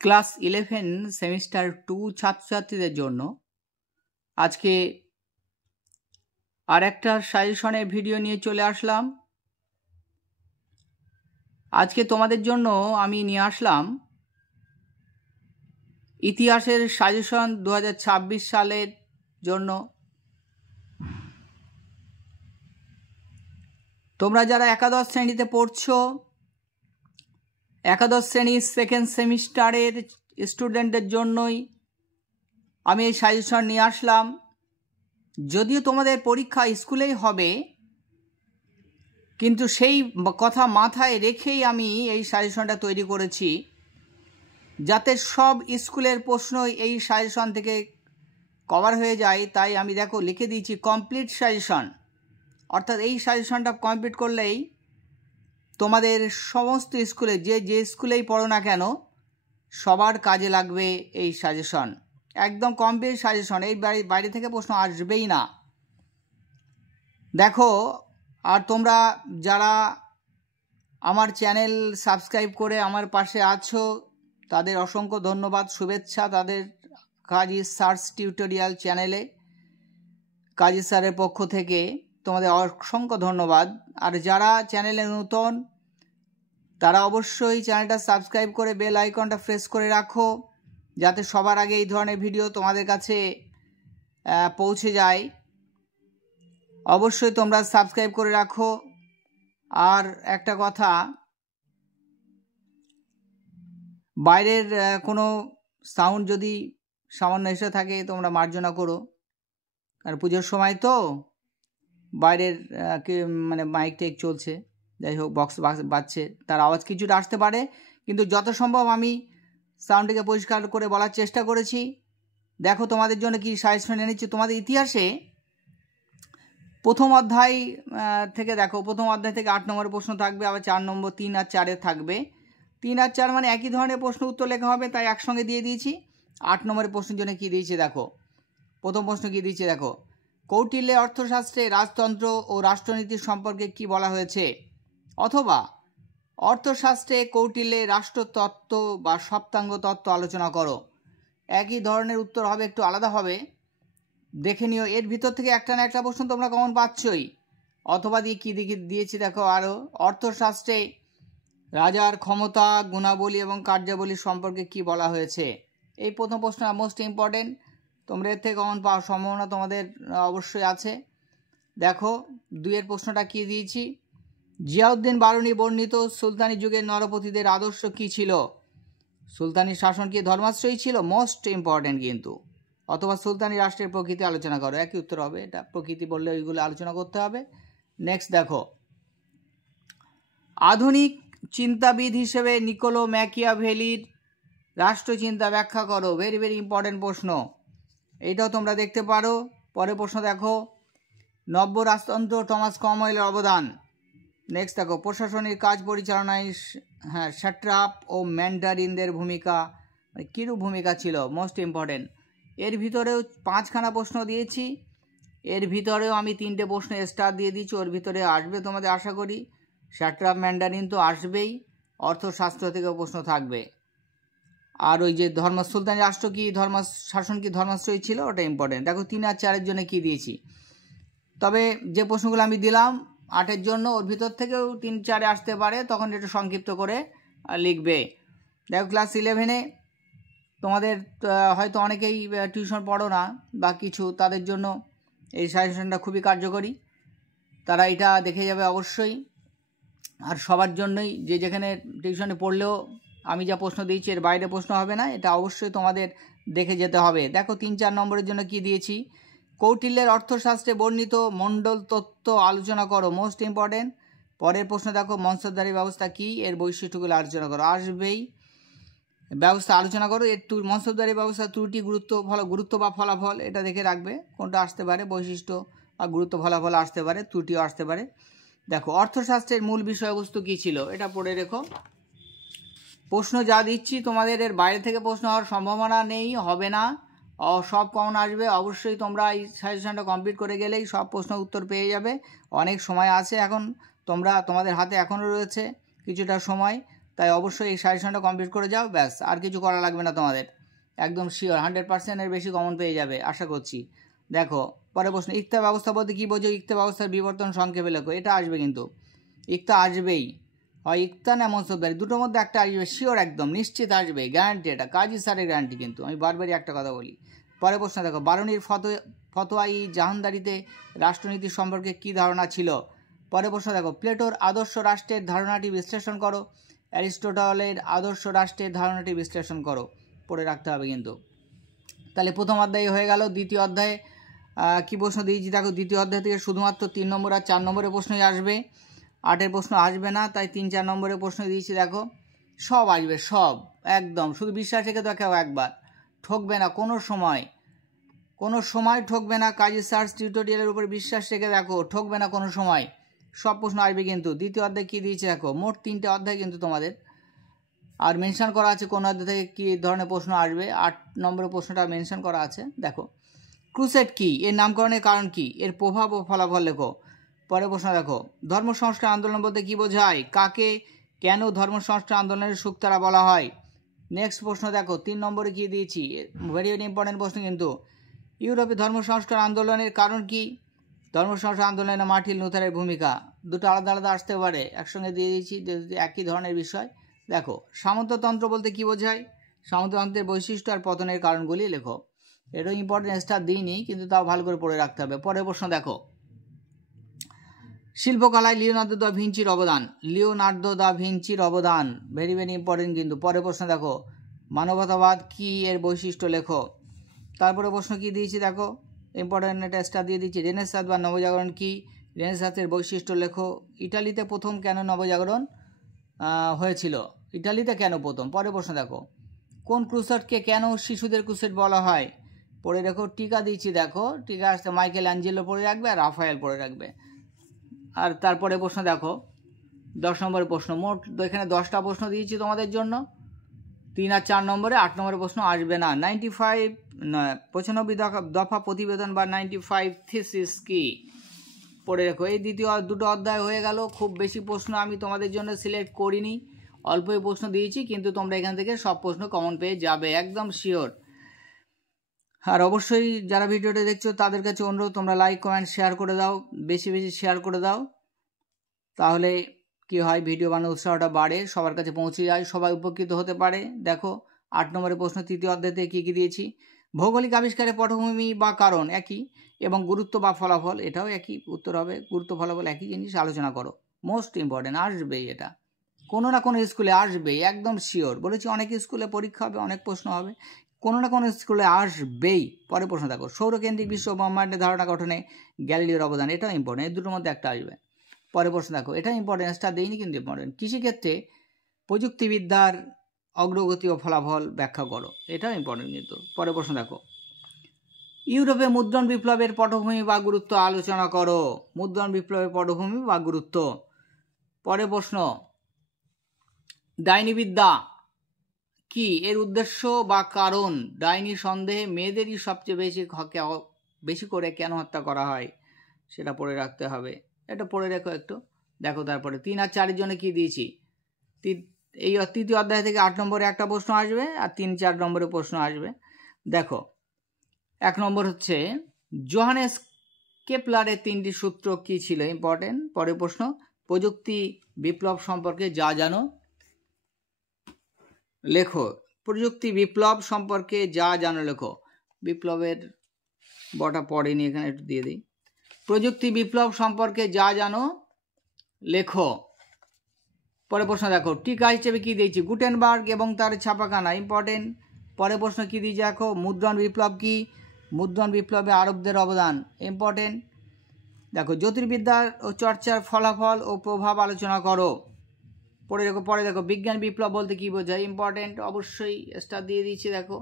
Class 11 semester 2 ছাত্রছাত্রীদের জন্য আজকে আর একটা সাজেশনের ভিডিও নিয়ে চলে আসলাম। আজকে তোমাদের জন্য আমি নিয়ে আসলাম ইতিহাসের সাজেশন 2026 সালের জন্য। তোমরা যারা একাদশ শ্রেণীতে পড়ছো, একাদশ শ্রেণীর সেকেন্ড সেমিস্টারের স্টুডেন্টদের জন্যই আমি এই সাজেশন নিয়ে আসলাম। যদিও তোমাদের পরীক্ষা স্কুলেই হবে, কিন্তু সেই কথা মাথায় রেখেই আমি এই সাজেশনটা তৈরি করেছি, যাতে সব স্কুলের প্রশ্নই এই সাজেশন থেকে কভার হয়ে যায়। তাই আমি দেখো লিখে দিয়েছি কমপ্লিট সাজেশন, অর্থাৎ এই সাজেশনটা কমপ্লিট করলেই তোমাদের সমস্ত স্কুলে যে স্কুলেই পড়ো না কেন সবার কাজে লাগবে এই সাজেশন। একদম কমপ্লিট সাজেশন, এই বাইরে থেকে প্রশ্ন আসবেই না। দেখো, আর তোমরা যারা আমার চ্যানেল সাবস্ক্রাইব করে আমার পাশে আছো তাদের অসংখ্য ধন্যবাদ, শুভেচ্ছা। তাদের কাজী সার্চ টিউটোরিয়াল চ্যানেলে কাজী স্যারের পক্ষ থেকে তোমাদের অসংখ্য ধন্যবাদ। আর যারা চ্যানেলে নতুন তারা অবশ্যই চ্যানেলটা সাবস্ক্রাইব করে বেল আইকনটা প্রেস করে রাখো, যাতে সবার আগে এই ধরনের ভিডিও তোমাদের কাছে পৌঁছে যায়। অবশ্যই তোমরা সাবস্ক্রাইব করে রাখো। আর একটা কথা, বাইরের কোনো সাউন্ড যদি সামান্য এসে থাকে তোমরা মার্জনা করো, আর পুজোর সময় তো বাইরের মানে মাইক টেক চলছে, যাই হোক বক্স বাজছে, তার আওয়াজ কিছুটা আসতে পারে, কিন্তু যত সম্ভব আমি সাউন্ডটিকে পরিষ্কার করে বলার চেষ্টা করেছি। দেখো তোমাদের জন্য কি সাজেশন এনেছি। তোমাদের ইতিহাসে প্রথম অধ্যায় থেকে দেখো, প্রথম অধ্যায় থেকে 8 নম্বরের প্রশ্ন থাকবে, আবার 4 নম্বর 3 আর 4 থাকবে। 3 আর 4 মানে একই ধরনের প্রশ্ন উত্তর লেখা হবে, তাই একসঙ্গে দিয়ে দিয়েছি। 8 নম্বরের প্রশ্নের জন্য কী দিয়েছে দেখো, প্রথম প্রশ্ন কী দিয়েছে দেখো, কৌটিল্যে অর্থশাস্ত্রে রাজতন্ত্র ও রাষ্ট্রনীতি সম্পর্কে কি বলা হয়েছে, অথবা অর্থশাস্ত্রে কৌটিল্যে রাষ্ট্রতত্ত্ব বা সপ্তাঙ্গ তত্ত্ব আলোচনা করো। একই ধরনের উত্তর হবে, একটু আলাদা হবে, দেখে নিও। এর ভিতর থেকে একটা না একটা প্রশ্ন তোমরা কমন পাচ্ছই। অথবা দিয়ে কী দিয়েছি দেখো, আরও অর্থশাস্ত্রে রাজার ক্ষমতা, গুণাবলী এবং কার্যাবলী সম্পর্কে কি বলা হয়েছে। এই প্রথম প্রশ্নটা মোস্ট ইম্পর্টেন্ট, তোমরা এর থেকে কমন পাওয়ার সম্ভাবনা তোমাদের অবশ্যই আছে। দেখো 2 প্রশ্নটা কি দিয়েছি, জিয়াউদ্দিন বারুনি বর্ণিত সুলতানি যুগের নরপতিদের আদর্শ কি ছিল। সুলতানি শাসন কি ধর্মাশ্রয়ী ছিল, মোস্ট ইম্পর্টেন্ট কিন্তু। অথবা সুলতানি রাষ্ট্রের প্রকৃতি আলোচনা করো, একই উত্তর হবে। এটা প্রকৃতি বললে ওইগুলো আলোচনা করতে হবে। নেক্সট দেখো, আধুনিক চিন্তাবিদ হিসেবে নিকোলো ম্যাকিয়াভেলির রাষ্ট্রচিন্তা ব্যাখ্যা করো। ভেরি ভেরি ইম্পর্টেন্ট প্রশ্ন, এইটাও তোমরা দেখতে পারো। পরের প্রশ্ন দেখো, নব্য রাজতন্ত্র টমাস ক্রমওয়েলের অবদান। নেক্সট দেখো, প্রশাসনিক কাজ পরিচালনায় স্যাট্রাপ ও ম্যান্ডারিনদের ভূমিকা, কিরূপ ভূমিকা ছিল, মোস্ট ইম্পর্টেন্ট। এর ভিতরেও 5খানা প্রশ্ন দিয়েছি, এর ভিতরেও আমি 3টে প্রশ্ন স্টার দিয়ে দিচ্ছি, ওর ভিতরে আসবে তোমাদের আশা করি। স্যাট্রাপ ম্যান্ডারিন তো আসবেই, অর্থশাস্ত্র থেকেও প্রশ্ন থাকবে। আর ওই যে সুলতানি রাষ্ট্র কি শাসন কি ধর্মাশ্রয়ী ছিল, ওটা ইম্পর্টেন্ট। দেখো 3 আর 4 জন্য কি দিয়েছি। তবে যে প্রশ্নগুলো আমি দিলাম 8 জন্য, ওর ভিতর থেকেও 3, 4 আসতে পারে, তখন একটু সংক্ষিপ্ত করে লিখবে। দেখো ক্লাস 11-এ তোমাদের হয়তো অনেকেই টিউশন পড়ো না বা কিছু, তাদের জন্য এই সাজেশনটা খুবই কার্যকরী, তারা এটা দেখে যাবে অবশ্যই। আর সবার জন্যই, যে যেখানে টিউশনে পড়লেও আমি যা প্রশ্ন দিয়েছি এর বাইরে প্রশ্ন হবে না, এটা অবশ্যই তোমাদের দেখে যেতে হবে। দেখো 3, 4 নম্বরের জন্য কি দিয়েছি, কৌটিল্যের অর্থশাস্ত্রে বর্ণিত মণ্ডল তত্ত্ব আলোচনা করো, মোস্ট ইম্পর্টেন্ট। পরের প্রশ্ন দেখো, মনসবদারি ব্যবস্থা কি, এর বৈশিষ্ট্যগুলো আলোচনা করো, আসবেই। ব্যবস্থা আলোচনা করো, এর মনসবদারি ব্যবস্থা ত্রুটি, গুরুত্ব বা ফলাফল, এটা দেখে রাখবে কোনটা আসতে পারে, বৈশিষ্ট্য বা গুরুত্ব ফলাফল আসতে পারে, ত্রুটিও আসতে পারে। দেখো অর্থশাস্ত্রের মূল বিষয়বস্তু কী ছিল, এটা পড়ে রেখো। প্রশ্ন যা দিচ্ছি তোমাদের এর বাইরে থেকে প্রশ্ন হওয়ার সম্ভাবনা নেই, হবে না, সব কমন আসবে। অবশ্যই তোমরা এই সাজেশনটা কমপ্লিট করে গেলেই সব প্রশ্ন উত্তর পেয়ে যাবে। অনেক সময় আছে এখন, তোমাদের হাতে এখনও রয়েছে কিছুটা সময়, তাই অবশ্যই এই সাজেশনটা কমপ্লিট করে যাও, ব্যাস আর কিছু করা লাগবে না তোমাদের, একদম শিওর 100%-এর বেশি কমন পেয়ে যাবে আশা করছি। দেখো পরে প্রশ্ন, ইক্তা ব্যবস্থা বলতে কী বোঝো? ইক্তা ব্যবস্থার বিবর্তন সংক্ষেপে লেখো। এটা আসবে কিন্তু, ইক্তা আসবেই, হয় ইক্তা না মনসুবদারি, দুটোর মধ্যে একটা আসবে শিওর, একদম নিশ্চিত আসবে, গ্যারান্টি, এটা কাজী স্যারের গ্যারান্টি কিন্তু, আমি বারবারই একটা কথা বলি। পরে প্রশ্ন দেখো, বারুণীর ফতোয়াই জাহানদারিতে রাষ্ট্রনীতি সম্পর্কে কী ধারণা ছিল? পরে প্রশ্ন দেখো, প্লেটোর আদর্শ রাষ্ট্রের ধারণাটি বিশ্লেষণ করো, অ্যারিস্টটলের আদর্শ রাষ্ট্রের ধারণাটি বিশ্লেষণ করো, পড়ে রাখতে হবে কিন্তু। তাহলে প্রথম অধ্যায় হয়ে গেল। দ্বিতীয় অধ্যায়ে কী প্রশ্ন দিয়েছি দেখো, দ্বিতীয় অধ্যায় থেকে শুধুমাত্র 3 নম্বর আর 4 নম্বরের প্রশ্নই আসবে, 8-এর প্রশ্ন আসবে না, তাই 3-4 নম্বরের প্রশ্ন দিয়েছি দেখো, সব আসবে সব, একদম শুধু বিশ্বাস রেখে দেখো, একবার ঠকবে না কোনো সময় ঠকবে না, কাজী সার্চ টিউটোরিয়ালের উপর বিশ্বাস রেখে দেখো, ঠকবে না কোনো সময়, সব প্রশ্ন আসবে কিন্তু। দ্বিতীয় অধ্যায় কী দিয়েছে দেখো, মোট 3টে অধ্যায় কিন্তু তোমাদের, আর মেনশন করা আছে কোন অধ্যায় থেকে কী ধরনের প্রশ্ন আসবে, 8 নম্বরের প্রশ্নটা মেনশন করা আছে দেখো। ক্রুসেড কি, এর নামকরণের কারণ কি, এর প্রভাব ও ফলাফল লেখো। পরে প্রশ্ন দেখো, ধর্ম সংস্কার আন্দোলন বলতে কী বোঝায়, কাকে কেন ধর্ম সংস্কার আন্দোলনের সুক্তারা বলা হয়। নেক্সট প্রশ্ন দেখো, 3 নম্বরে কী দিয়েছি, ভেরি ভেরি ইম্পর্টেন্ট প্রশ্ন কিন্তু, ইউরোপে ধর্ম সংস্কার আন্দোলনের কারণ কি, ধর্ম সংস্কার আন্দোলনে মার্টিন লুথারের ভূমিকা, দুটো আলাদা আলাদা আসতে পারে, একসঙ্গে দিয়ে দিয়েছি একই ধরনের বিষয়। দেখো সামন্ততন্ত্র বলতে কী বোঝায়, সামন্ততন্ত্রের বৈশিষ্ট্য আর পতনের কারণগুলি লেখো। এটা ইম্পর্টেন্ট স্টার দিইনি কিন্তু তাও ভালো করে পড়ে রাখতে হবে। পরের প্রশ্ন দেখো, শিল্পকলায় লিওনার্দো দা ভিঞ্চির অবদান, ভেরি ভেরি ইম্পর্টেন্ট কিন্তু। পরের প্রশ্ন দেখো, মানবতাবাদ কি, এর বৈশিষ্ট্য লেখো। তারপরে প্রশ্ন কি দিয়েছি দেখো, ইম্পর্টেন্ট একটা স্টার দিয়ে দিচ্ছি, রেনেসাঁস বা নবজাগরণ কি, রেনেসাঁসের বৈশিষ্ট্য লেখো। ইটালিতে প্রথম কেন নবজাগরণ হয়েছিল, ইটালিতে কেন প্রথম। পরের প্রশ্ন দেখো, কোন ক্রুসেডকে কেন শিশুদের ক্রুসেড বলা হয়, পড়ে রেখো। টিকা দিচ্ছি দেখো, টিকা আসতে মাইকেল অ্যাঞ্জেলো পড়ে রাখবে আর রাফায়েল পড়ে রাখবে। আর তারপরে প্রশ্ন দেখো 10 নম্বরের প্রশ্ন, মোট এখানে 10টা প্রশ্ন দিয়েছি তোমাদের জন্য, 3 আর 4 নম্বরে, 8 নম্বরের প্রশ্ন আসবে না। 95 দফা প্রতিবেদন বা 95 থিসিস কি, পড়ে রেখো। এই দ্বিতীয় দুটো অধ্যায় হয়ে গেল। খুব বেশি প্রশ্ন আমি তোমাদের জন্য সিলেক্ট করিনি, অল্পই প্রশ্ন দিয়েছি, কিন্তু তোমরা এখান থেকে সব প্রশ্ন কমন পেয়ে যাবে একদম শিওর। আর অবশ্যই যারা ভিডিওটা দেখছো তাদের কাছে অনুরোধ, তোমরা লাইক কমেন্ট শেয়ার করে দাও, বেশি বেশি শেয়ার করে দাও, তাহলে কি হয়, ভিডিও বানানোর উৎসাহটা বাড়ে, সবার কাছে পৌঁছে যায়, সবাই উপকৃত হতে পারে। দেখো 8 নম্বরের প্রশ্ন, তৃতীয় অধ্যায়তে কী কী দিয়েছি, ভৌগোলিক আবিষ্কারের পটভূমি বা কারণ একই এবং গুরুত্ব বা ফলাফল, এটাও একই উত্তর হবে, গুরুত্ব ফলাফল একই জিনিস, আলোচনা করো। মোস্ট ইম্পর্টেন্ট, আসবেই, এটা কোনো না কোনো স্কুলে আসবেই, একদম শিওর বলেছি। অনেক স্কুলে পরীক্ষা হবে, অনেক প্রশ্ন হবে, কোনো না কোনো স্কুলে আসবেই। পরে প্রশ্ন দেখো, সৌরকেন্দ্রিক বিশ্ব ব্রহ্মাণ্ডের ধারণা গঠনে গ্যালিলিওর অবদান, এটাও ইম্পর্টেন্ট, এই দুটোর মধ্যে একটা আসবে। পরে প্রশ্ন দেখো, এটা ইম্পর্টেন্ট, স্টার দেইনি কিন্তু ইম্পর্টেন্ট, কৃষিক্ষেত্রে প্রযুক্তিবিদ্যার অগ্রগতি ও ফলাফল ব্যাখ্যা করো, এটাও ইম্পর্টেন্ট কিন্তু। পরে প্রশ্ন দেখো, ইউরোপে মুদ্রণ বিপ্লবের পটভূমি বা গুরুত্ব আলোচনা করো, মুদ্রণ বিপ্লবের পটভূমি বা গুরুত্ব। পরে প্রশ্ন, ডাইনিবিদ্যা কি, এর উদ্দেশ্য বা কারণ, ডাইনি সন্দেহে মেয়েদেরই সবচেয়ে বেশি করে কেন হত্যা করা হয়, সেটা পড়ে রাখতে হবে, এটা পড়ে রেখো একটু। দেখো তারপরে 3 আর 4-এর জন্য কি দিয়েছি, এই তৃতীয় অধ্যায় থেকে 8 নম্বরে একটা প্রশ্ন আসবে আর 3-4 নম্বরে প্রশ্ন আসবে। দেখো 1 নম্বর হচ্ছে, জোহানেস কেপলারের 3টি সূত্র কি ছিল, ইম্পর্টেন্ট। পরের প্রশ্ন, প্রযুক্তি বিপ্লব সম্পর্কে যা জানো লেখো, প্রযুক্তি বিপ্লব সম্পর্কে যা জানো লেখো। বিপ্লবের বটা পড়েনি, এখানে একটু দিয়ে দিই, প্রযুক্তি বিপ্লব সম্পর্কে যা জানো লেখো। পরে প্রশ্ন দেখো, টিকা হিসেবে কি দিয়েছি, গুটেনবার্গ এবং তার ছাপাখানা, ইম্পর্টেন্ট। পরে প্রশ্ন কি দিয়েছি দেখো, মুদ্রণ বিপ্লব কি, মুদ্রণ বিপ্লবে আরবদের অবদান, ইম্পর্টেন্ট। দেখো জ্যোতির্বিদ্যা ও চর্চার ফলাফল ও প্রভাব আলোচনা করো, পরে দেখো। পরে দেখো, বিজ্ঞান বিপ্লব বলতে কী বোঝায়, ইম্পর্টেন্ট, অবশ্যই স্টার দিয়ে দিয়েছি দেখো।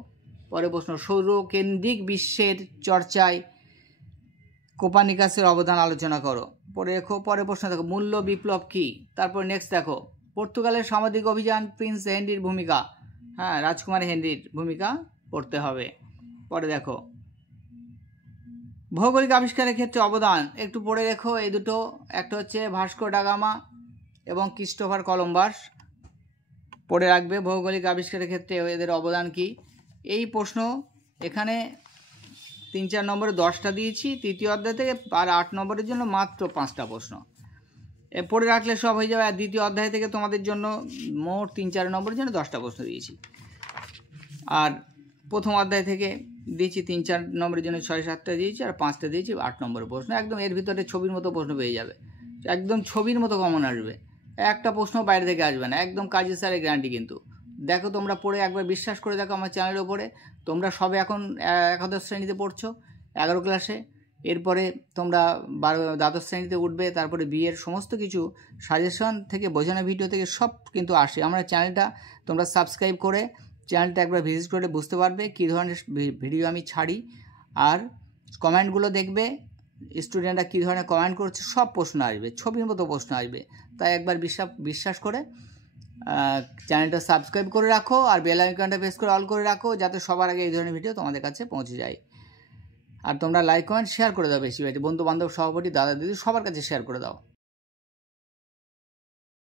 পরে প্রশ্ন, সৌরকেন্দ্রিক বিশ্বের চর্চায় কোপার্নিকাসের অবদান আলোচনা করো, পরে দেখো। পরে প্রশ্ন দেখো, মূল্য বিপ্লব কি। তারপর নেক্সট দেখো, পর্তুগালের সামরিক অভিযান, প্রিন্স হেনরির ভূমিকা, হ্যাঁ রাজকুমার হেনরির ভূমিকা পড়তে হবে। পরে দেখো, ভৌগোলিক আবিষ্কারের ক্ষেত্রে অবদান একটু পড়ে রেখো, এই দুটো, একটা হচ্ছে ভাস্কো ডা গামা এবং ক্রিস্টোফার কলম্বাস। পড়ে রাখবে ভৌগোলিক আবিষ্কারের ক্ষেত্রে এদের অবদান কী। এই প্রশ্ন এখানে 3-4 নম্বরে 10টা দিয়েছি তৃতীয় অধ্যায় থেকে, আর 8 নম্বরের জন্য মাত্র 5টা প্রশ্ন পড়ে রাখলে সব হয়ে যাবে। আর দ্বিতীয় অধ্যায় থেকে তোমাদের জন্য মোট 3-4 নম্বরের জন্য 10টা প্রশ্ন দিয়েছি, আর প্রথম অধ্যায় থেকে দিয়েছি 3-4 নম্বরের জন্য 6-7টা দিয়েছি, আর 5টা দিয়েছি 8 নম্বরের প্রশ্ন। একদম এর ভিতরে ছবির মতো প্রশ্ন পেয়ে যাবে, একদম ছবির মতো কমন আসবে, একটা প্রশ্ন বাইরে থেকে আসবে না, একদম কাজী স্যারের গ্যারান্টি। কিন্তু দেখো তোমরা পড়ে একবার বিশ্বাস করে দেখো আমার চ্যানেলের ওপরে। তোমরা সবে এখন একাদশ শ্রেণীতে পড়ছো, 11 ক্লাসে, এরপরে তোমরা দ্বাদশ শ্রেণীতে উঠবে, তারপরে বিয়ের সমস্ত কিছু সাজেশন থেকে বোঝানো ভিডিও থেকে সব কিন্তু আসে। আমরা চ্যানেলটা তোমরা সাবস্ক্রাইব করে চ্যানেলটা একবার ভিজিট করে বুঝতে পারবে কী ধরনের ভিডিও আমি ছাড়ি। আর কমেন্টগুলো দেখবে, স্টুডেন্টরা কী ধরনের কমেন্ট করছে, সব প্রশ্ন আসবে, ছবির মতো প্রশ্ন আসবে। তাই একবার বিশ্বাস করে চ্যানেলটা সাবস্ক্রাইব করে রাখো, আর বেল আইকনটা প্রেস করে অল করে রাখো, যাতে সবার আগে এই ধরনের ভিডিও তোমাদের কাছে পৌঁছে যায়। আর তোমরা লাইক কমেন্ট শেয়ার করে দাও, বেশি বন্ধু বান্ধব সহপাঠী দাদা দিদি সবার কাছে শেয়ার করে দাও।